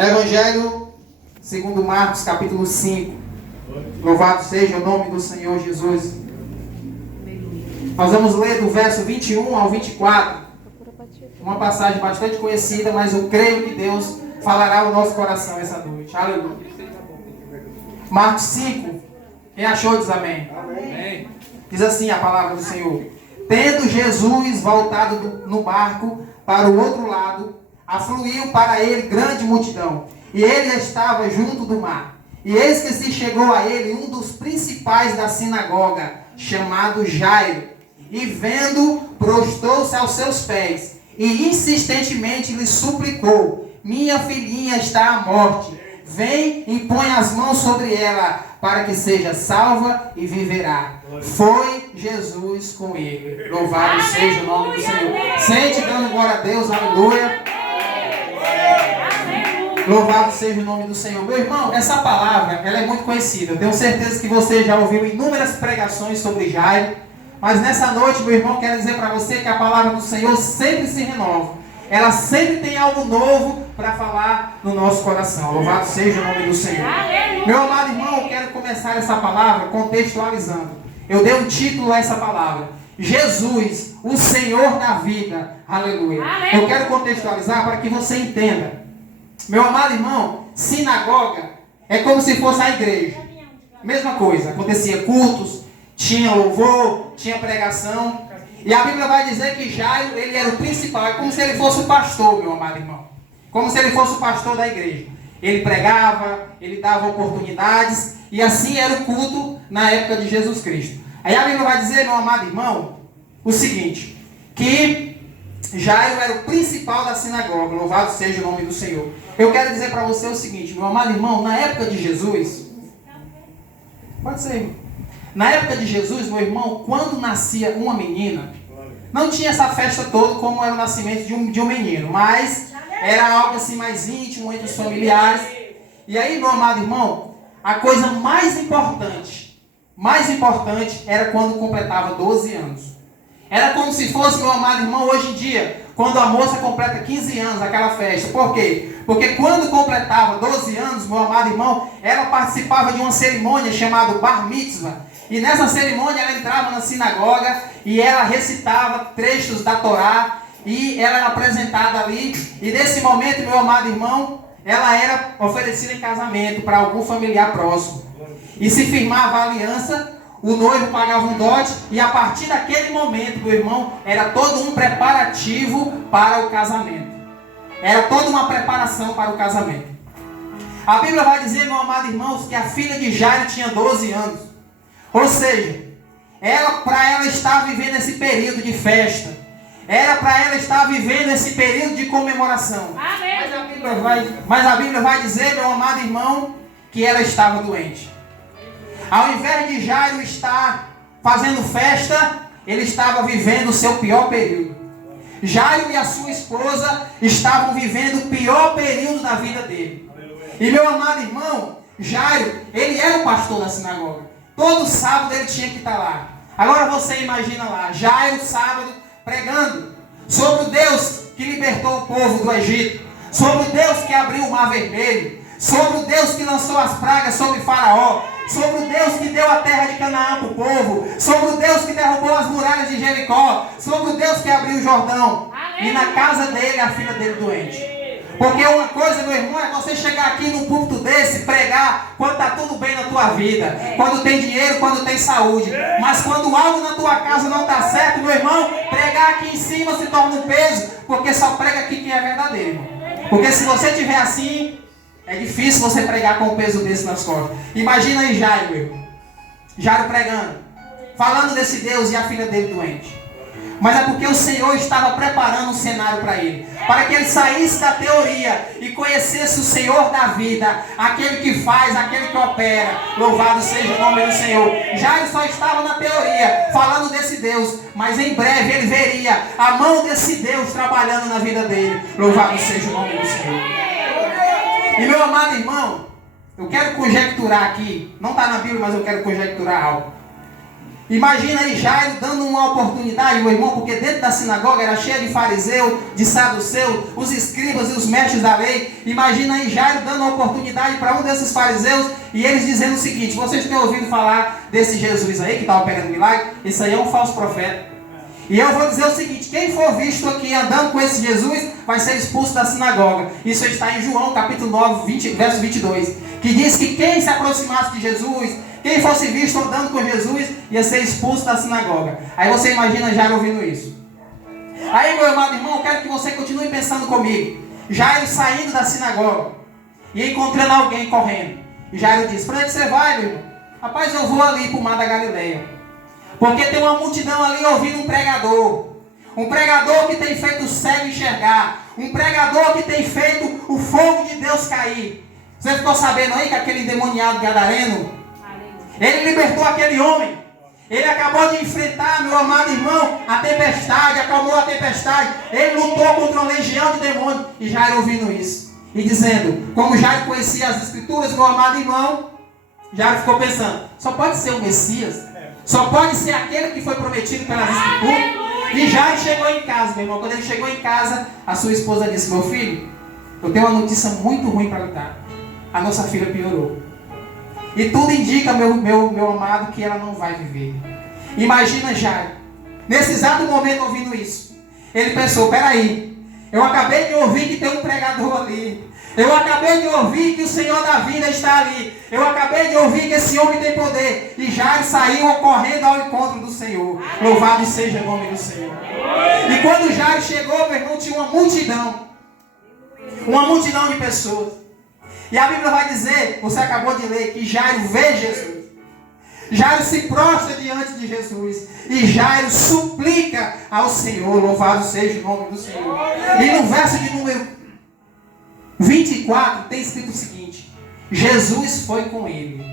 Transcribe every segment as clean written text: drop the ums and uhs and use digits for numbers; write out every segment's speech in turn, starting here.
Evangelho segundo Marcos, capítulo 5. Louvado seja o nome do Senhor Jesus. Nós vamos ler do verso 21 ao 24. Uma passagem bastante conhecida, mas eu creio que Deus falará ao nosso coração essa noite. Aleluia. Marcos 5. Quem achou diz amém. Amém. Diz assim a palavra do Senhor. Tendo Jesus voltado no barco para o outro lado, afluiu para ele grande multidão, e ele estava junto do mar. E eis que se chegou a ele um dos principais da sinagoga, chamado Jairo, e vendo, prostou-se aos seus pés, e insistentemente lhe suplicou: minha filhinha está à morte, vem e põe as mãos sobre ela, para que seja salva e viverá. Foi Jesus com ele. Louvado seja o nome do Senhor. Sente dando glória a Deus, aleluia. Louvado seja o nome do Senhor. Meu irmão, essa palavra, ela é muito conhecida. Eu tenho certeza que você já ouviu inúmeras pregações sobre Jairo. Mas nessa noite, meu irmão, quero dizer para você que a palavra do Senhor sempre se renova. Ela sempre tem algo novo para falar no nosso coração. Louvado seja o nome do Senhor. Meu amado irmão, eu quero começar essa palavra contextualizando. Eu dei um título a essa palavra: Jesus, o Senhor da vida. Aleluia. Eu quero contextualizar para que você entenda. Meu amado irmão, sinagoga é como se fosse a igreja. Mesma coisa, acontecia cultos, tinha louvor, tinha pregação. E a Bíblia vai dizer que Jairo, ele era o principal. É como se ele fosse o pastor, meu amado irmão. Como se ele fosse o pastor da igreja. Ele pregava, ele dava oportunidades. E assim era o culto na época de Jesus Cristo. Aí a Bíblia vai dizer, meu amado irmão, o seguinte: que Jairo era o principal da sinagoga. Louvado seja o nome do Senhor. Eu quero dizer para você o seguinte, meu amado irmão, na época de Jesus... Pode ser, irmão. Na época de Jesus, meu irmão, quando nascia uma menina, não tinha essa festa toda como era o nascimento de um menino, mas era algo assim mais íntimo entre os familiares. E aí, meu amado irmão, a coisa mais importante era quando completava 12 anos. Era como se fosse, meu amado irmão, hoje em dia, quando a moça completa 15 anos, aquela festa. Por quê? Porque quando completava 12 anos, meu amado irmão, ela participava de uma cerimônia chamada Bar Mitzvah. E nessa cerimônia ela entrava na sinagoga e ela recitava trechos da Torá e ela era apresentada ali. E nesse momento, meu amado irmão, ela era oferecida em casamento para algum familiar próximo. E se firmava a aliança, o noivo pagava um dote e a partir daquele momento, meu irmão, era todo um preparativo para o casamento. Era toda uma preparação para o casamento. A Bíblia vai dizer, meu amado irmão, que a filha de Jairo tinha 12 anos. Ou seja, para ela estar vivendo esse período de festa, era para ela estar vivendo esse período de comemoração. Mas a Bíblia vai dizer, meu amado irmão, que ela estava doente. Ao invés de Jairo estar fazendo festa, ele estava vivendo o seu pior período. Jairo e a sua esposa estavam vivendo o pior período da vida dele. E meu amado irmão, Jairo, ele era o pastor da sinagoga. Todo sábado ele tinha que estar lá. Agora você imagina lá, Jairo sábado pregando sobre o Deus que libertou o povo do Egito, sobre o Deus que abriu o mar vermelho, sobre o Deus que lançou as pragas sobre Faraó, sobre o Deus que deu a terra de Canaã para o povo, sobre o Deus que derrubou as muralhas de Jericó, sobre o Deus que abriu o Jordão. E na casa dele, a filha dele doente. Porque uma coisa, meu irmão, é você chegar aqui num púlpito desse, pregar quando está tudo bem na tua vida, quando tem dinheiro, quando tem saúde. Mas quando algo na tua casa não está certo, meu irmão, pregar aqui em cima se torna um peso, porque só prega aqui quem é verdadeiro, irmão. Porque se você estiver assim, é difícil você pregar com um peso desse nas costas. Imagina aí Jairo, meu irmão. Jairo pregando, falando desse Deus e a filha dele doente. Mas é porque o Senhor estava preparando um cenário para ele. Para que ele saísse da teoria e conhecesse o Senhor da vida. Aquele que faz, aquele que opera. Louvado seja o nome do Senhor. Jairo só estava na teoria, falando desse Deus. Mas em breve ele veria a mão desse Deus trabalhando na vida dele. Louvado seja o nome do Senhor. E meu amado irmão, eu quero conjecturar aqui. Não está na Bíblia, mas eu quero conjecturar algo. Imagina aí Jairo dando uma oportunidade, meu irmão, porque dentro da sinagoga era cheia de fariseu, de saduceu, os escribas e os mestres da lei. Imagina aí Jairo dando uma oportunidade para um desses fariseus e eles dizendo o seguinte: vocês têm ouvido falar desse Jesus aí que estava pegando milagre? Isso aí é um falso profeta. E eu vou dizer o seguinte: quem for visto aqui andando com esse Jesus vai ser expulso da sinagoga. Isso está em João capítulo 9, verso 22, que diz que quem se aproximasse de Jesus, quem fosse visto andando com Jesus, ia ser expulso da sinagoga. Aí você imagina Jairo ouvindo isso. Aí, meu amado irmão, eu quero que você continue pensando comigo. Jairo saindo da sinagoga e encontrando alguém correndo. E Jairo diz: para onde você vai, meu irmão? Rapaz, eu vou ali para o mar da Galileia, porque tem uma multidão ali ouvindo um pregador. Um pregador que tem feito o cego enxergar. Um pregador que tem feito o fogo de Deus cair. Você ficou sabendo aí que aquele endemoniado gadareno, ele libertou aquele homem. Ele acabou de enfrentar, meu amado irmão, a tempestade, acalmou a tempestade. Ele lutou contra uma legião de demônios. E Jairo ouvindo isso e dizendo, como Jairo conhecia as escrituras, meu amado irmão, Jairo ficou pensando: só pode ser o Messias, só pode ser aquele que foi prometido pelas escrituras. E Jairo chegou em casa, meu irmão. Quando ele chegou em casa, a sua esposa disse: meu filho, eu tenho uma notícia muito ruim para lhe dar. A nossa filha piorou. E tudo indica, meu amado, que ela não vai viver. Imagina Jairo, nesse exato momento, ouvindo isso. Ele pensou: peraí, eu acabei de ouvir que tem um pregador ali. Eu acabei de ouvir que o Senhor da vida está ali. Eu acabei de ouvir que esse homem tem poder. E Jairo saiu correndo ao encontro do Senhor. Louvado seja o nome do Senhor. E quando Jairo chegou, meu irmão, tinha uma multidão. Uma multidão de pessoas. E a Bíblia vai dizer, você acabou de ler, que Jairo vê Jesus. Jairo se prostra diante de Jesus. E Jairo suplica ao Senhor. Louvado seja o nome do Senhor. E no verso de número 24 tem escrito o seguinte: Jesus foi com ele.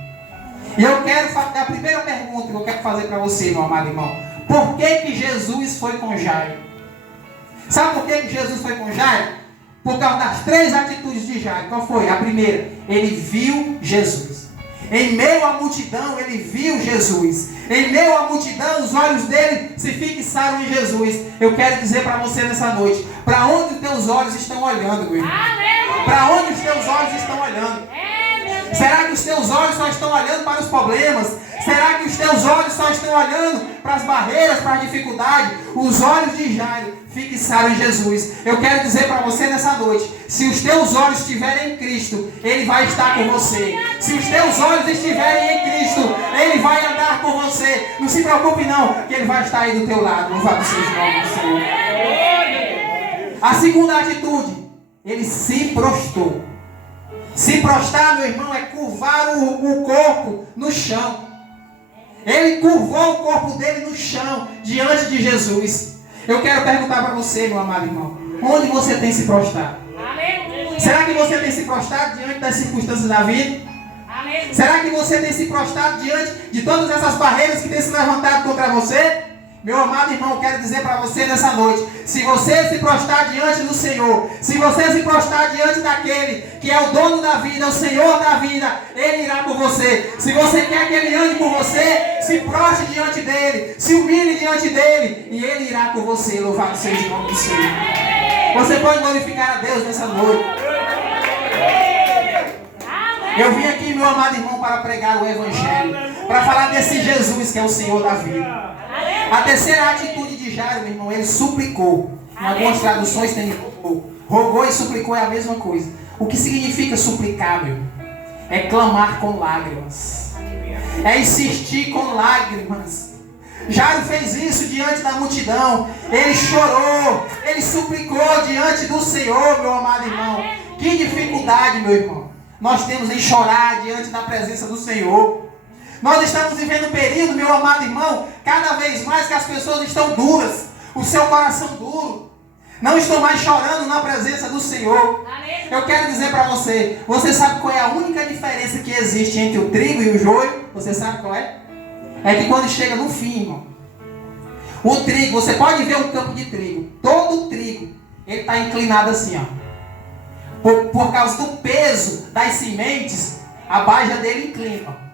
E eu quero fazer a primeira pergunta que eu quero fazer para você, meu amado irmão: por que Jesus foi com Jairo? Sabe por que Jesus foi com Jairo? Por causa das três atitudes de Jairo. Qual foi? A primeira, ele viu Jesus. Em meio à multidão, ele viu Jesus. Em meio à multidão, os olhos dele se fixaram em Jesus. Eu quero dizer para você nessa noite: para onde os teus olhos estão olhando, meu irmão? Para onde os teus olhos estão olhando? Será que os teus olhos só estão olhando para os problemas? Será que os teus olhos só estão olhando para as barreiras, para as dificuldades? Os olhos de Jairo fixaram em Jesus. Eu quero dizer para você nessa noite: se os teus olhos estiverem em Cristo, Ele vai estar com você. Se os teus olhos estiverem em Cristo, Ele vai andar com você. Não se preocupe não, que Ele vai estar aí do teu lado. Louvado seja o nome do Senhor. A segunda atitude, ele se prostrou. Se prostrar, meu irmão, é curvar o corpo no chão. Ele curvou o corpo dele no chão, diante de Jesus. Eu quero perguntar para você, meu amado irmão: onde você tem se prostrado? Será que você tem se prostrado diante das circunstâncias da vida? Será que você tem se prostrado diante de todas essas barreiras que têm se levantado contra você? Meu amado irmão, eu quero dizer para você nessa noite: se você se prostrar diante do Senhor, se você se prostrar diante daquele que é o dono da vida, o Senhor da vida, Ele irá por você. Se você quer que Ele ande por você, se prostre diante dEle, se humilhe diante dEle, e Ele irá por você. Louvado seja o nome do Senhor. Você pode glorificar a Deus nessa noite. Eu vim aqui, meu amado irmão, para pregar o Evangelho, para falar desse Jesus que é o Senhor da vida. A terceira atitude de Jairo, meu irmão, ele suplicou. Em algumas traduções tem rogou. Rogou e suplicou é a mesma coisa. O que significa suplicar, meu? É clamar com lágrimas. É insistir com lágrimas. Jairo fez isso diante da multidão. Ele chorou. Ele suplicou diante do Senhor, meu amado irmão. Que dificuldade, meu irmão, nós temos em chorar diante da presença do Senhor. Nós estamos vivendo um período, meu amado irmão, cada vez mais que as pessoas estão duras, o seu coração duro, não estão mais chorando na presença do Senhor. Amém. Eu quero dizer para você, você sabe qual é a única diferença que existe entre o trigo e o joio? Você sabe qual é? É que quando chega no fim, irmão, o trigo, você pode ver um campo de trigo, todo o trigo, ele está inclinado assim, ó, por causa do peso das sementes, a baixa dele inclina.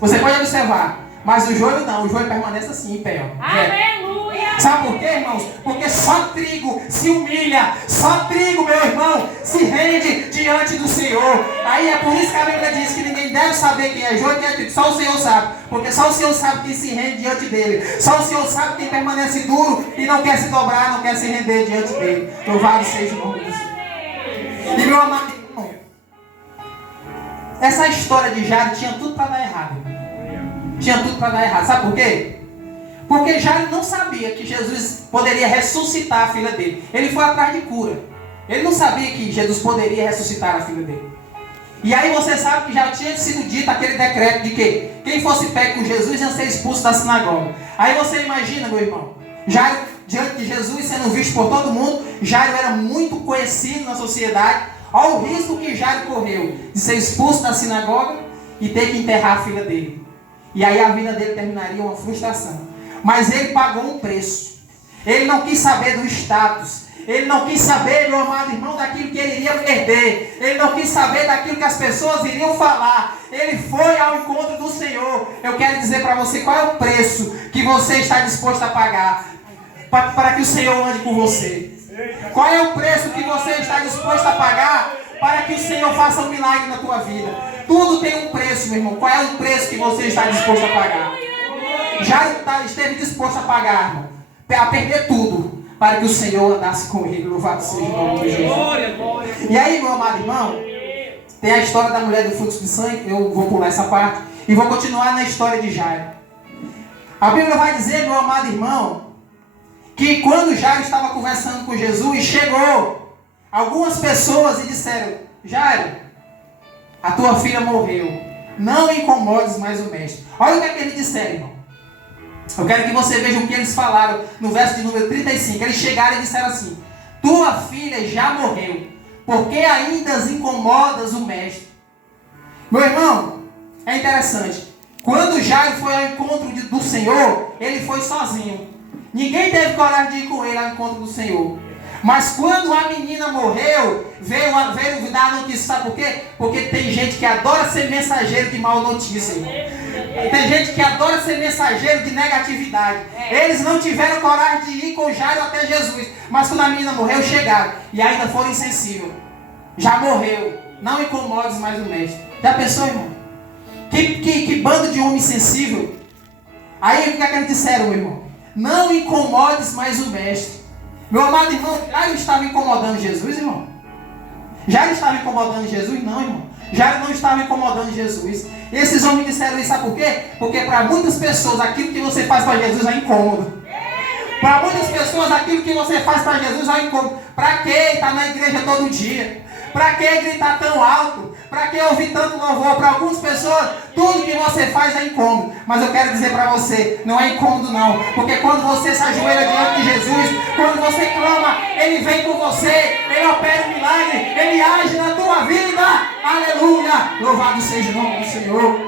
Você pode observar, Mas o joio não, o joio permanece assim, em pé. Aleluia! Sabe por quê, irmãos? Porque só trigo se humilha, só trigo, meu irmão, se rende diante do Senhor. Aí é por isso que a Bíblia diz que ninguém deve saber quem é joio e quem é trigo, só o Senhor sabe. Porque só o Senhor sabe quem se rende diante dele. Só o Senhor sabe quem permanece duro e não quer se dobrar, não quer se render diante dele. Louvado seja o nome do Senhor. E meu amado irmão, essa história de Jairo tinha tudo para dar errado. Tinha tudo para dar errado. Sabe por quê? Porque Jairo não sabia que Jesus poderia ressuscitar a filha dele. Ele foi atrás de cura. Ele não sabia que Jesus poderia ressuscitar a filha dele. E aí você sabe que já tinha sido dito aquele decreto de que quem fosse pego com Jesus ia ser expulso da sinagoga. Aí você imagina, meu irmão, Jairo diante de Jesus sendo visto por todo mundo. Jairo era muito conhecido na sociedade. Olha o risco que Jairo correu de ser expulso da sinagoga e ter que enterrar a filha dele. E aí a vida dele terminaria uma frustração. Mas ele pagou um preço. Ele não quis saber do status. Ele não quis saber, meu amado irmão, daquilo que ele iria perder. Ele não quis saber daquilo que as pessoas iriam falar. Ele foi ao encontro do Senhor. Eu quero dizer para você qual é o preço que você está disposto a pagar para que o Senhor ande com você. Qual é o preço que você está disposto a pagar para que o Senhor faça um milagre na tua vida? Tudo tem um preço, meu irmão. Qual é o preço que você está disposto a pagar? Jairo esteve disposto a pagar, irmão, a perder tudo, para que o Senhor andasse com ele. Louvado seja o nome de Jesus. E aí, meu amado irmão, tem a história da mulher do fluxo de sangue. Eu vou pular essa parte e vou continuar na história de Jairo. A Bíblia vai dizer, meu amado irmão, que quando Jairo estava conversando com Jesus, chegou algumas pessoas e disseram: Jairo, a tua filha morreu, não incomodes mais o mestre. Olha o que é que eles disseram, irmão. Eu quero que você veja o que eles falaram no verso de número 35. Eles chegaram e disseram assim: tua filha já morreu, porque ainda incomodas o mestre. Meu irmão, é interessante. Quando Jairo foi ao encontro do Senhor, ele foi sozinho. Ninguém teve coragem de ir com ele ao encontro do Senhor. Mas quando a menina morreu, veio dar a notícia. Sabe por quê? Porque tem gente que adora ser mensageiro de mal notícia, irmão. Tem gente que adora ser mensageiro de negatividade. Eles não tiveram coragem de ir com Jairo até Jesus. Mas quando a menina morreu, chegaram. E ainda foram insensíveis. Já morreu. Não incomodes mais o mestre. Já pensou, irmão? Que bando de homem sensível. Aí o que é que eles disseram, meu irmão? Não incomodes mais o mestre. Meu amado irmão, Jairo estava incomodando Jesus, irmão? Jairo estava incomodando Jesus? Não, irmão. Jairo não estava incomodando Jesus. Esses homens disseram isso, sabe por quê? Porque para muitas pessoas aquilo que você faz para Jesus é incômodo. Para muitas pessoas aquilo que você faz para Jesus é incômodo. Para que estar na igreja todo dia? Para que gritar tão alto? Para que ouvir tanto louvor? Para algumas pessoas, tudo que você faz é incômodo. Mas eu quero dizer para você, não é incômodo não. Porque quando você se ajoelha diante de Jesus, quando você clama, Ele vem com você, Ele opera um milagre, Ele age na tua vida. Aleluia! Louvado seja o nome do Senhor.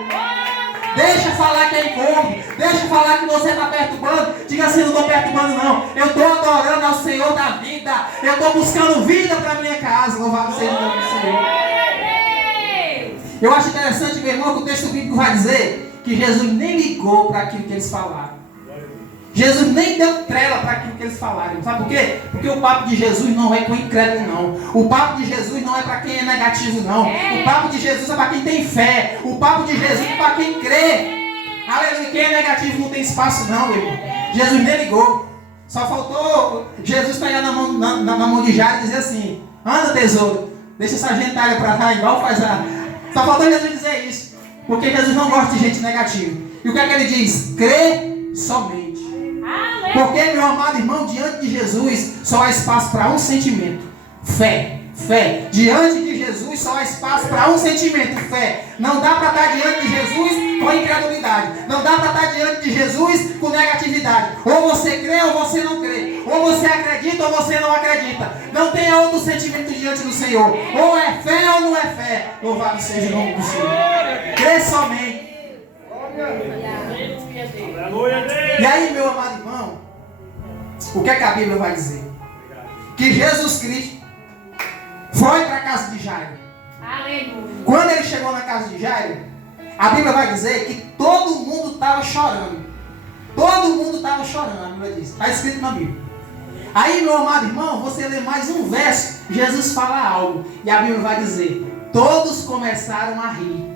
Deixa falar que é incômodo. Deixa falar que você está perturbando. Diga assim: não estou perturbando não. Eu estou adorando ao Senhor da vida. Eu estou buscando vida para minha casa. Louvado seja o nome do Senhor. Eu acho interessante, meu irmão, que o texto bíblico vai dizer que Jesus nem ligou para aquilo que eles falaram. Jesus nem deu trela para aquilo que eles falaram. Sabe por quê? Porque o papo de Jesus não é com incrédulo, não. O papo de Jesus não é para quem é negativo, não. O papo de Jesus é para quem tem fé. O papo de Jesus é para quem crê. Aleluia. Quem é negativo não tem espaço, não, meu irmão. Jesus nem ligou. Só faltou Jesus pegar na mão de Jairo e dizer assim: anda, tesouro, deixa essa gentalha para cá, igual faz a... Só faltou Jesus dizer isso. Porque Jesus não gosta de gente negativa. E o que é que ele diz? Crê somente. Porque, meu amado irmão, diante de Jesus só há espaço para um sentimento: fé. Fé. Diante de Jesus só há espaço para um sentimento: fé. Não dá para estar diante de Jesus com incredulidade. Não dá para estar diante de Jesus com negatividade. Ou você crê ou você não crê. Ou você acredita ou você não acredita. Não tem outro sentimento diante do Senhor. Ou é fé ou não é fé. Louvado seja o nome do Senhor. Crê somente. E aí, meu amado irmão, o que é que a Bíblia vai dizer? Que Jesus Cristo foi para a casa de Jairo. Aleluia. Quando ele chegou na casa de Jairo, A Bíblia vai dizer que todo mundo estava chorando. Todo mundo estava chorando, a Bíblia diz. Está escrito na Bíblia. Aí, meu amado irmão, você lê mais um verso, Jesus fala algo. E a Bíblia vai dizer, todos começaram a rir.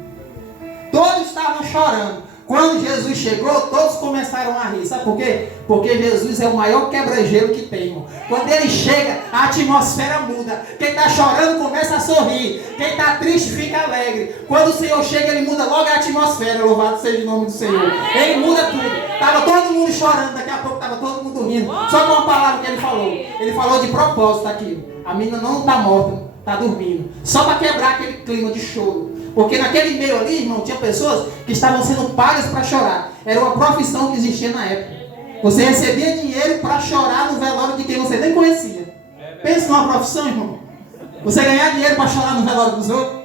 Todos estavam chorando. Quando Jesus chegou, todos começaram a rir. Sabe por quê? Porque Jesus é o maior quebra-gelo que tem, irmão. Quando ele chega, a atmosfera muda. Quem está chorando começa a sorrir. Quem está triste fica alegre. Quando o Senhor chega, ele muda logo a atmosfera. Louvado seja o nome do Senhor. Ele muda tudo. Estava todo mundo chorando, daqui a pouco estava todo mundo rindo. Só com uma palavra que ele falou. Ele falou de propósito aqui. A menina não está morta, está dormindo. Só para quebrar aquele clima de choro. Porque naquele meio ali, irmão, tinha pessoas que estavam sendo pagas para chorar. Era uma profissão que existia na época. Você recebia dinheiro para chorar no velório de quem você nem conhecia. Pensa numa profissão, irmão. Você ganhar dinheiro para chorar no velório dos outros.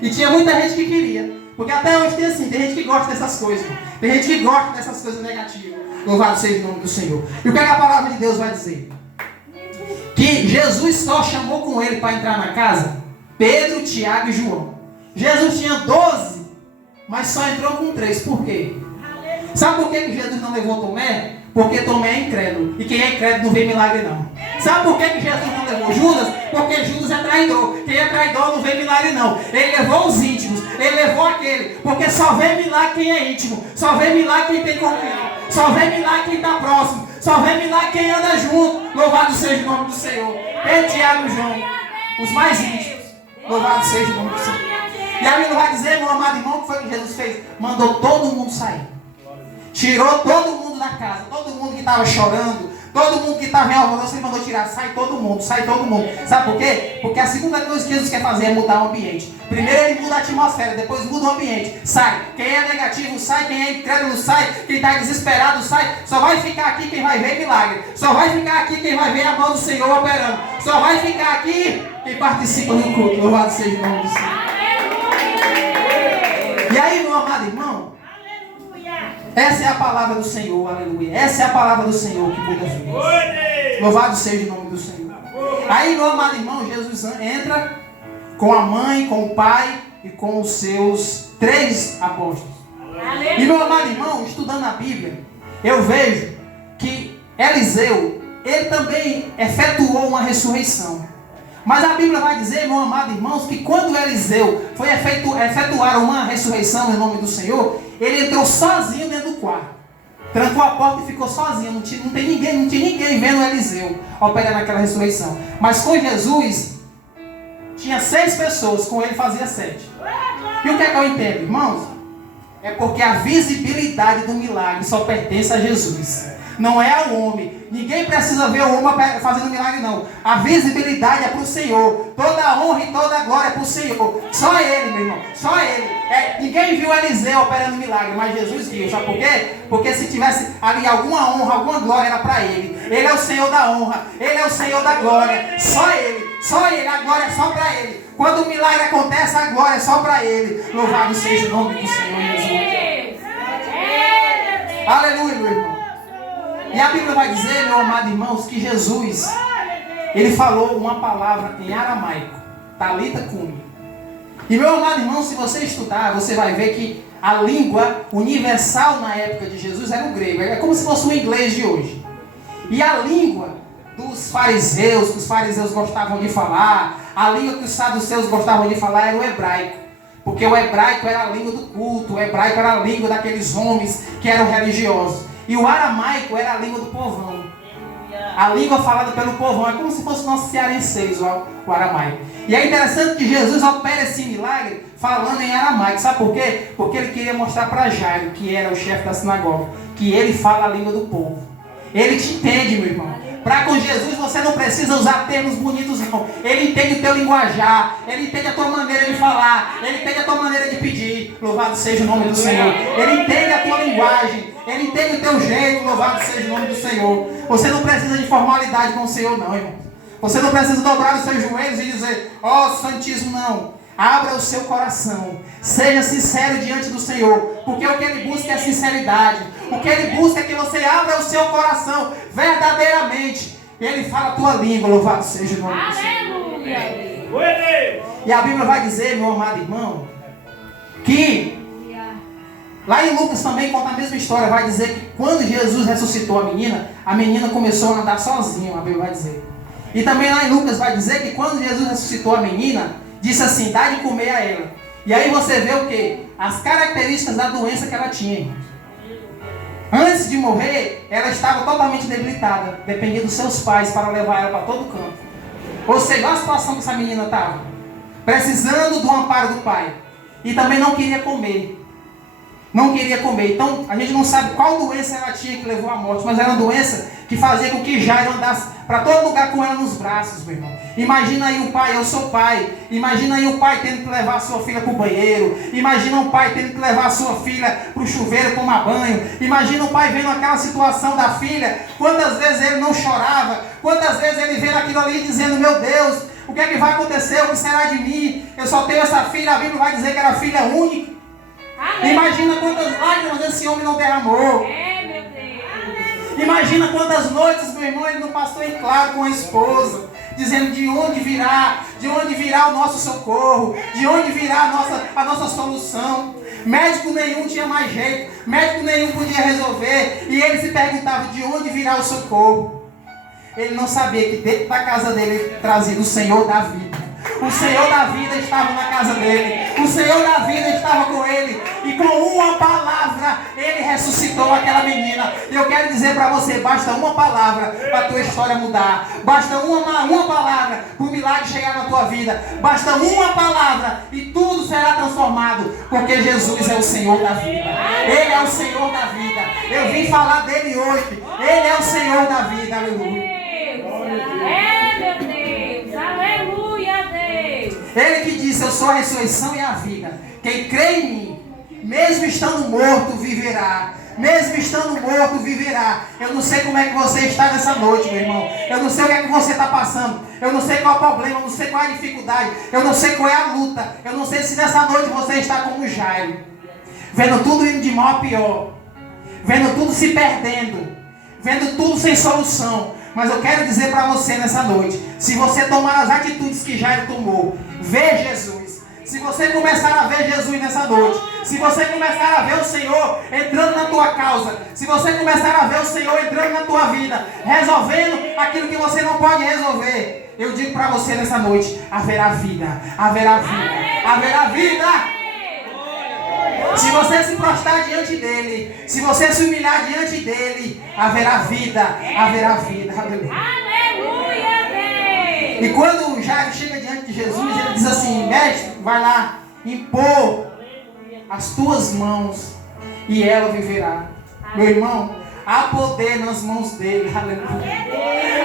E tinha muita gente que queria. Porque até hoje tem assim, tem gente que gosta dessas coisas. Tem gente que gosta dessas coisas negativas. Louvado seja o nome do Senhor. E o que a palavra de Deus vai dizer? Que Jesus só chamou com ele para entrar na casa Pedro, Tiago e João. Jesus tinha 12, mas só entrou com 3. Por quê? Sabe por que Jesus não levou Tomé? Porque Tomé é incrédulo. E quem é incrédulo não vê milagre não. Sabe por que Jesus não levou Judas? Porque Judas é traidor. Quem é traidor não vê milagre não. Ele levou os íntimos. Ele levou aquele. Porque só vê milagre quem é íntimo. Só vê milagre quem tem comunhão. Só vê milagre quem está próximo. Só vê milagre quem anda junto. Louvado seja o nome do Senhor. Pedro, Tiago e João. Os mais íntimos. Louvado seja o nome do Senhor. E a Bíblia vai dizer, meu amado irmão, o que foi que Jesus fez? Mandou todo mundo sair. Tirou todo mundo da casa. Todo mundo que estava chorando. Todo mundo que estava em alvoroço, ele mandou tirar. Sai todo mundo, sai todo mundo. Sabe por quê? Porque a segunda coisa que Jesus quer fazer é mudar o ambiente. Primeiro ele muda a atmosfera, depois muda o ambiente. Sai. Quem é negativo sai, quem é incrédulo sai, quem está desesperado sai. Só vai ficar aqui quem vai ver milagre. Só vai ficar aqui quem vai ver a mão do Senhor operando. Só vai ficar aqui quem participa do culto. Louvado seja o nome do Senhor. E aí, meu amado irmão, essa é a palavra do Senhor, aleluia. Essa é a palavra do Senhor que muda vidas. Louvado seja o nome do Senhor. Aí, meu amado irmão, Jesus entra com a mãe, com o pai e com os seus 3 apóstolos. E, meu amado irmão, estudando a Bíblia, eu vejo que Eliseu, ele também efetuou uma ressurreição. Mas a Bíblia vai dizer, meu amado irmãos, que quando Eliseu foi efetuar uma ressurreição em nome do Senhor, ele entrou sozinho dentro do quarto. Trancou a porta e ficou sozinho. Não tinha ninguém vendo Eliseu operar naquela ressurreição. Mas com Jesus, tinha 6 pessoas, com ele fazia 7. E o que é que eu entendo, irmãos? É porque a visibilidade do milagre só pertence a Jesus. Não é ao homem. Ninguém precisa ver o homem fazendo milagre, não. A visibilidade é para o Senhor. Toda a honra e toda a glória é para o Senhor. Só Ele, meu irmão. Só Ele. Ninguém viu Eliseu operando milagre, mas Jesus viu. Sabe por quê? Porque se tivesse ali alguma honra, alguma glória, era para Ele. Ele é o Senhor da honra. Ele é o Senhor da glória. Só Ele. Só Ele. A glória é só para Ele. Quando o milagre acontece, a glória é só para Ele. Louvado seja o nome do Senhor Jesus. Aleluia, meu irmão. E a Bíblia vai dizer, meu amado irmãos, que Jesus, ele falou uma palavra em aramaico, Talita Cumi. E meu amado irmão, se você estudar, você vai ver que a língua universal na época de Jesus era o grego. É como se fosse o inglês de hoje. E a língua dos fariseus, que os fariseus gostavam de falar, a língua que os saduceus gostavam de falar era o hebraico. Porque o hebraico era a língua do culto, o hebraico era a língua daqueles homens que eram religiosos. E o aramaico era a língua do povão. A língua falada pelo povão. É como se fosse o nosso cearenseis, o aramaico. E é interessante que Jesus opera esse milagre falando em aramaico. Sabe por quê? Porque ele queria mostrar para Jairo, que era o chefe da sinagoga, que ele fala a língua do povo. Ele te entende, meu irmão. Para com Jesus você não precisa usar termos bonitos, não. Ele entende o teu linguajar. Ele entende a tua maneira de falar. Ele entende a tua maneira de pedir. Louvado seja o nome do Senhor. Ele entende a tua linguagem. Ele entende o teu jeito. Louvado seja o nome do Senhor. Você não precisa de formalidade com o Senhor, não, irmão. Você não precisa dobrar os seus joelhos e dizer, ó, santismo, não. Abra o seu coração. Seja sincero diante do Senhor. Porque o que Ele busca é sinceridade. O que Ele busca é que você abra o seu coração verdadeiramente. E Ele fala a tua língua. Louvado seja o nome do Senhor. E a Bíblia vai dizer, meu amado irmão, que Lá em Lucas também conta a mesma história. Vai dizer que quando Jesus ressuscitou a menina começou a andar sozinha, a Bíblia vai dizer. E também lá em Lucas vai dizer que quando Jesus ressuscitou a menina, disse assim, dá de comer a ela. E aí você vê o quê? As características da doença que ela tinha, irmãos. Antes de morrer, ela estava totalmente debilitada. Dependia dos seus pais para levar ela para todo canto. Ou seja, olha a situação que essa menina estava. Precisando do amparo do pai. E também não queria comer. Não queria comer. Então, a gente não sabe qual doença ela tinha que levou à morte. Mas era uma doença que fazia com que Jairo andasse para todo lugar com ela nos braços, meu irmão. Imagina aí o pai, eu sou pai. Imagina aí o pai tendo que levar a sua filha para o banheiro. Imagina o pai tendo que levar a sua filha para o chuveiro tomar banho. Imagina o pai vendo aquela situação da filha. Quantas vezes ele não chorava. Quantas vezes ele vendo aquilo ali dizendo, meu Deus, o que é que vai acontecer? O que será de mim? Eu só tenho essa filha. A Bíblia vai dizer que era filha única. Imagina quantas lágrimas esse homem não derramou. Imagina quantas noites, meu irmão, ele não passou em claro com a esposa, dizendo de onde virá o nosso socorro, de onde virá a nossa solução. Médico nenhum tinha mais jeito, médico nenhum podia resolver, e ele se perguntava de onde virá o socorro. Ele não sabia que dentro da casa dele trazia o Senhor da vida. O Senhor da vida estava na casa dele. O Senhor da vida estava com ele. E com uma palavra, ele ressuscitou aquela menina. E eu quero dizer para você, basta uma palavra para a tua história mudar. Basta uma palavra para o milagre chegar na tua vida. Basta uma palavra e tudo será transformado. Porque Jesus é o Senhor da vida. Ele é o Senhor da vida. Eu vim falar dele hoje. Ele é o Senhor da vida. Aleluia. Ele que disse, eu sou a ressurreição e a vida. Quem crê em mim, mesmo estando morto, viverá. Mesmo estando morto, viverá. Eu não sei como é que você está nessa noite, meu irmão. Eu não sei o que é que você está passando. Eu não sei qual é o problema, eu não sei qual é a dificuldade. Eu não sei qual é a luta. Eu não sei se nessa noite você está como Jairo, vendo tudo indo de mal a pior, vendo tudo se perdendo, vendo tudo sem solução. Mas eu quero dizer para você nessa noite, se você tomar as atitudes que Jairo tomou, ver Jesus. Se você começar a ver Jesus nessa noite, se você começar a ver o Senhor entrando na tua causa, se você começar a ver o Senhor entrando na tua vida, resolvendo aquilo que você não pode resolver, eu digo para você nessa noite, haverá vida, haverá vida, haverá vida. Se você se prostrar diante dele, se você se humilhar diante dele, haverá vida, haverá vida. Aleluia. E quando Jairo chega diante de Jesus, ele diz assim, mestre, vai lá, impor as tuas mãos e ela viverá. Meu irmão, há poder nas mãos dele, aleluia.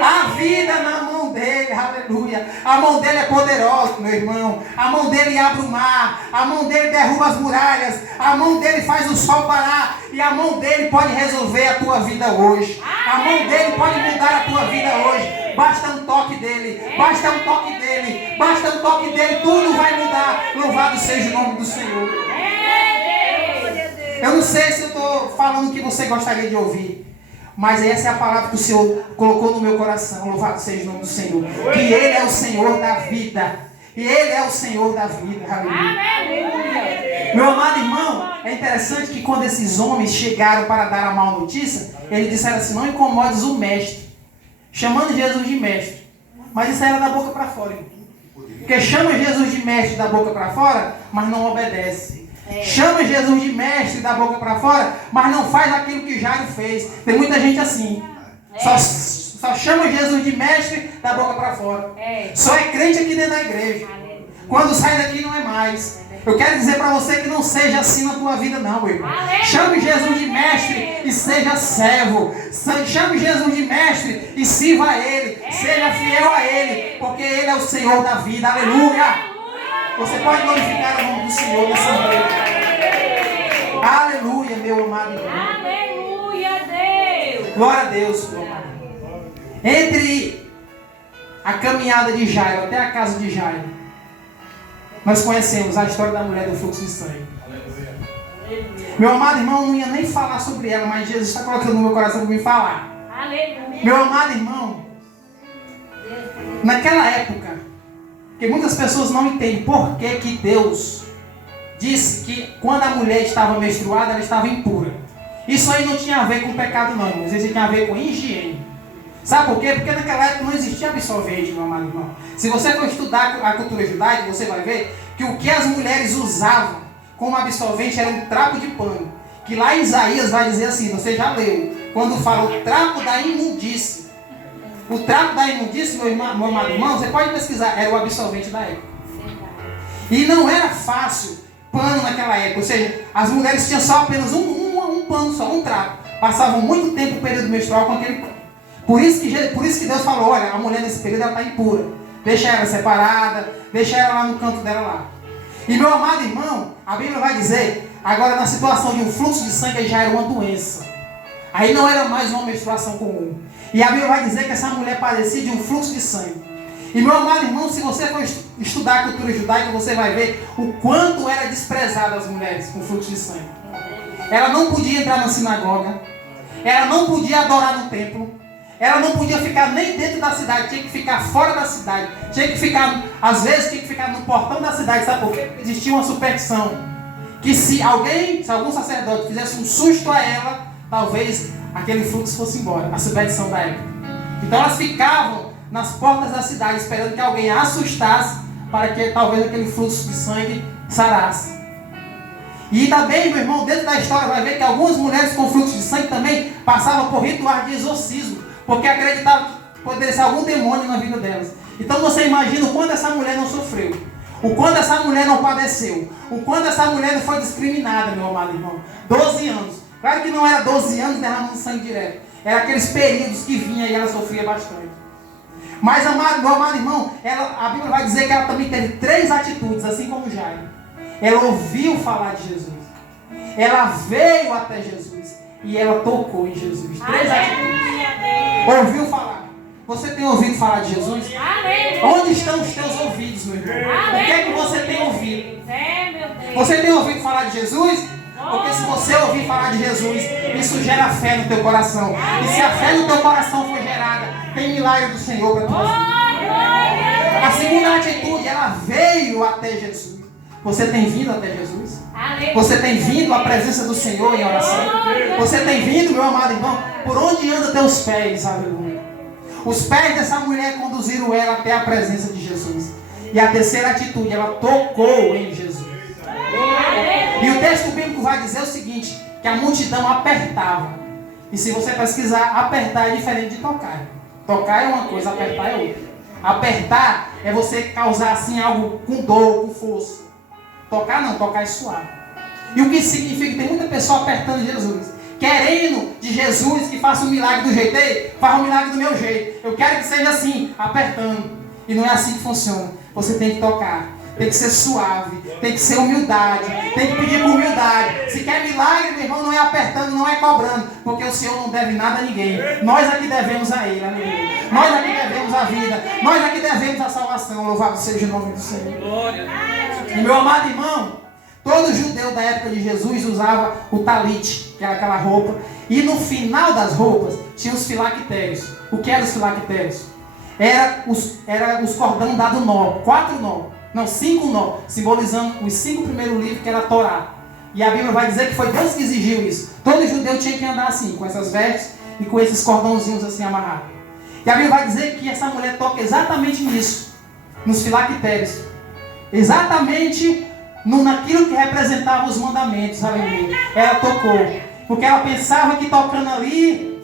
Há vida na mão dele, aleluia. A mão dele é poderosa, meu irmão. A mão dele abre o mar. A mão dele derruba as muralhas. A mão dele faz o sol parar. E a mão dele pode resolver a tua vida hoje. A mão dele pode mudar a tua vida hoje. Basta um toque dele. Basta um toque dele. Basta um toque dele. Tudo vai mudar. Louvado seja o nome do Senhor. Eu não sei se eu estou falando o que você gostaria de ouvir, mas essa é a palavra que o Senhor colocou no meu coração. Louvado seja o nome do Senhor. Que Ele é o Senhor da vida. E Ele é o Senhor da vida. Aleluia. Meu amado irmão, é interessante que quando esses homens chegaram para dar a má notícia, eles disseram assim, não incomodes o mestre, chamando Jesus de mestre. Mas isso era da boca para fora. Porque chama Jesus de mestre da boca para fora, mas não obedece. Chama Jesus de mestre da boca para fora, mas não faz aquilo que Jairo fez. Tem muita gente assim. Só chama Jesus de mestre da boca para fora. Só é crente aqui dentro da igreja. Quando sai daqui não é mais. Eu quero dizer para você que não seja assim na tua vida não, meu irmão. Chame Jesus de mestre e seja servo. Chame Jesus de mestre e sirva a Ele. Seja fiel a Ele, porque Ele é o Senhor da vida. Aleluia. Você pode glorificar o nome do Senhor nessa noite. Aleluia, meu amado irmão. Aleluia, Deus. Glória a Deus, meu amado. Entre a caminhada de Jairo até a casa de Jairo, nós conhecemos a história da mulher do fluxo de sangue. Aleluia. Meu amado irmão, eu não ia nem falar sobre ela, mas Jesus está colocando no meu coração para me falar. Aleluia. Meu amado irmão, naquela época, porque muitas pessoas não entendem por que Deus disse que quando a mulher estava menstruada, ela estava impura. Isso aí não tinha a ver com pecado não, irmãos. Isso tinha a ver com higiene. Sabe por quê? Porque naquela época não existia absorvente, meu amado irmão. Se você for estudar a cultura judaica, você vai ver que o que as mulheres usavam como absorvente era um trapo de pano. Que lá em Isaías vai dizer assim, você já leu, quando fala o trapo da imundície. O trapo da imundície, meu amado irmão, você pode pesquisar, era o absorvente da época. E não era fácil pano naquela época, ou seja, as mulheres tinham só apenas um pano só, um trapo. Passavam muito tempo o período menstrual com aquele pano. Por isso que Deus falou, olha, a mulher nesse período ela está impura. Deixa ela separada, deixa ela lá no canto dela lá. E meu amado irmão, a Bíblia vai dizer, agora na situação de um fluxo de sangue aí já era uma doença. Aí não era mais uma menstruação comum. E a Bíblia vai dizer que essa mulher padecia de um fluxo de sangue. E meu amado irmão, se você for estudar a cultura judaica, você vai ver o quanto era desprezada as mulheres com fluxo de sangue. Ela não podia entrar na sinagoga, ela não podia adorar no templo, ela não podia ficar nem dentro da cidade, tinha que ficar fora da cidade, tinha que ficar, às vezes tinha que ficar no portão da cidade, sabe por quê? Existia uma superstição, que se algum sacerdote fizesse um susto a ela, talvez aquele fluxo fosse embora, a superstição da época. Então elas ficavam nas portas da cidade, esperando que alguém a assustasse, para que talvez aquele fluxo de sangue sarasse. E também, meu irmão, dentro da história vai ver que algumas mulheres com fluxo de sangue também passavam por rituais de exorcismo, porque acreditavam que poderia ser algum demônio na vida delas. Então você imagina o quanto essa mulher não sofreu, o quanto essa mulher não padeceu, o quanto essa mulher não foi discriminada, meu amado irmão. 12 anos. Claro que não era 12 anos derramando sangue direto. Era aqueles períodos que vinha e ela sofria bastante. Mas, meu amado irmão, a Bíblia vai dizer que ela também teve 3 atitudes, assim como Jairo. Ela ouviu falar de Jesus. Ela veio até Jesus. E ela tocou em Jesus. 3 atitudes. Ouviu falar. Você tem ouvido falar de Jesus? Onde estão os teus ouvidos, meu irmão? O que é que você tem ouvido? Você tem ouvido falar de Jesus? Porque se você ouvir falar de Jesus, isso gera fé no teu coração. E se a fé no teu coração for gerada, tem milagre do Senhor para tua vida. A segunda atitude, ela veio até Jesus. Você tem vindo até Jesus? Você tem vindo à presença do Senhor em oração? Você tem vindo, meu amado irmão, por onde andam teus pés? Aleluia. Os pés dessa mulher conduziram ela até a presença de Jesus. E a terceira atitude, ela tocou em Jesus. E o texto bíblico vai dizer o seguinte, que a multidão apertava. E se você pesquisar, apertar é diferente de tocar. Tocar é uma coisa, apertar é outra. Apertar é você causar assim algo com dor, com força. Tocar não, tocar é suave. E o que significa que tem muita pessoa apertando Jesus, querendo de Jesus que faça um milagre do jeito dele, faça um milagre do meu jeito. Eu quero que seja assim, apertando. E não é assim que funciona. Você tem que tocar. Tem que ser suave, tem que ser humildade, tem que pedir com humildade. Se quer milagre, meu irmão, não é apertando, não é cobrando, porque o Senhor não deve nada a ninguém. Nós aqui devemos a Ele, aleluia. Nós aqui devemos a vida, nós aqui devemos a salvação. Louvado seja o nome do Senhor. E meu amado irmão, todo judeu da época de Jesus usava o talite, que era aquela roupa, e no final das roupas tinha os filactérios. O que eram os filactérios? Era os cordão dado nó, 4 nó. Não, 5 nó, simbolizando os 5 primeiros livros que era a Torá. E a Bíblia vai dizer que foi Deus que exigiu isso. Todo judeu tinha que andar assim, com essas vestes e com esses cordãozinhos assim amarrados. E a Bíblia vai dizer que essa mulher toca exatamente nisso, nos filactérios. Exatamente naquilo que representava os mandamentos, aleluia. Ela tocou, porque ela pensava que tocando ali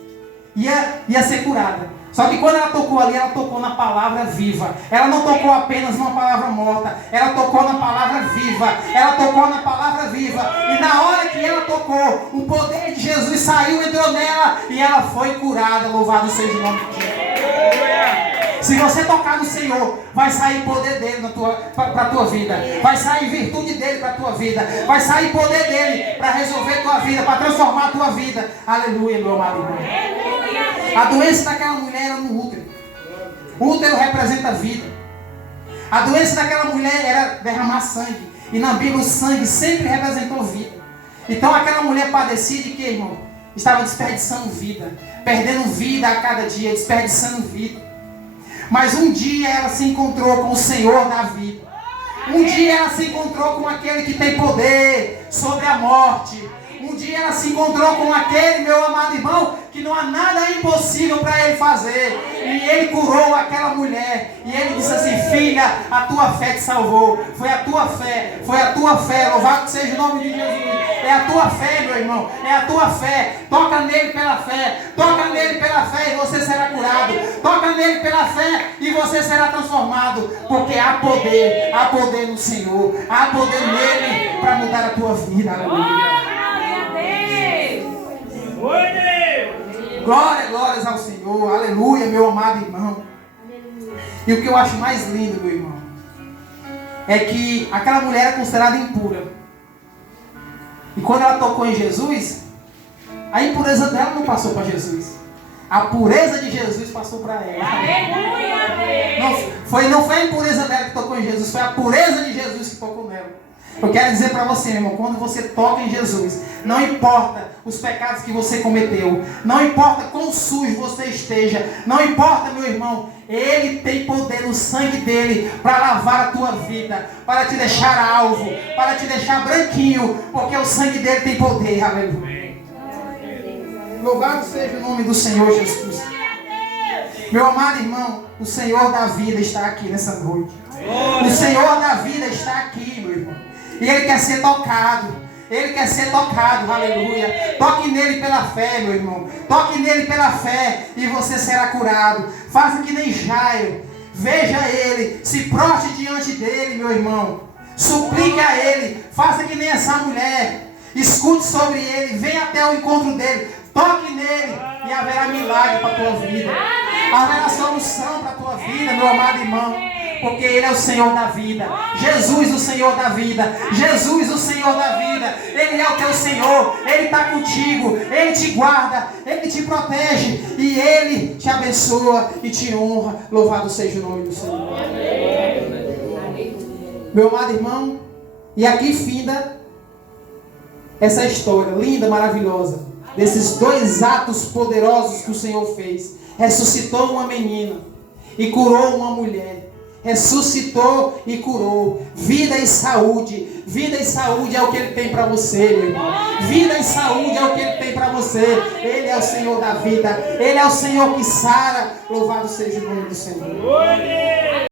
ia ser curada. Só que quando ela tocou ali, ela tocou na palavra viva. Ela não tocou apenas numa palavra morta. Ela tocou na palavra viva. Ela tocou na palavra viva. E na hora que ela tocou, o poder de Jesus saiu, entrou nela e ela foi curada. Louvado seja o nome de Jesus. Se você tocar no Senhor, vai sair poder dele para a tua vida. Vai sair virtude dele para a tua vida. Vai sair poder dele para resolver a tua vida, para transformar a tua vida. Aleluia, meu amado irmão. A doença daquela mulher era no útero. O útero representa a vida. A doença daquela mulher era derramar sangue. E na Bíblia o sangue sempre representou vida. Então aquela mulher padecia de quê, irmão? Estava desperdiçando vida. Perdendo vida a cada dia, desperdiçando vida. Mas um dia ela se encontrou com o Senhor da vida. Um dia ela se encontrou com aquele que tem poder sobre a morte. Um dia ela se encontrou com aquele, meu amado irmão, que não há nada impossível para ele fazer. E ele curou aquela mulher. E ele disse assim: filha, a tua fé te salvou. Foi a tua fé. Louvado seja o nome de Jesus. É a tua fé, meu irmão. É a tua fé. Toca nele pela fé. Toca nele pela fé e você será curado. Toca nele pela fé e você será transformado. Porque há poder no Senhor. Há poder nele para mudar a tua vida. Aleluia. Glórias ao Senhor, aleluia, meu amado irmão. E o que eu acho mais lindo, meu irmão, é que aquela mulher era considerada impura. E quando ela tocou em Jesus, a impureza dela não passou para Jesus. A pureza de Jesus passou para ela. Não foi a impureza dela que tocou em Jesus, foi a pureza de Jesus que tocou nela. Eu quero dizer para você, irmão, quando você toca em Jesus, não importa os pecados que você cometeu, não importa quão sujo você esteja, não importa, meu irmão, Ele tem poder no sangue dele para lavar a tua vida, para te deixar alvo, para te deixar branquinho, porque o sangue dele tem poder, aleluia. Louvado seja o nome do Senhor Jesus. Meu amado irmão, o Senhor da vida está aqui nessa noite. O Senhor da vida está aqui, meu irmão. E Ele quer ser tocado. Ele quer ser tocado, aleluia. Toque nele pela fé, meu irmão. Toque nele pela fé e você será curado. Faça que nem Jairo. Veja ele, se prostre diante dele, meu irmão. Suplique a ele. Faça que nem essa mulher. Escute sobre ele. Venha até o encontro dele. Toque nele e haverá milagre para a tua vida. Haverá solução para a tua vida, meu amado irmão. Porque Ele é o Senhor da vida. Jesus, o Senhor da vida. Jesus, o Senhor da vida. Ele é o teu Senhor. Ele está contigo. Ele te guarda. Ele te protege. E Ele te abençoa e te honra. Louvado seja o nome do Senhor. Meu amado irmão, e aqui finda essa história linda, maravilhosa, desses dois atos poderosos que o Senhor fez. Ressuscitou uma menina e curou uma mulher. Ressuscitou e curou. Vida e saúde. Vida e saúde é o que Ele tem para você, meu irmão. Vida e saúde é o que Ele tem para você. Ele é o Senhor da vida. Ele é o Senhor que sara. Louvado seja o nome do Senhor.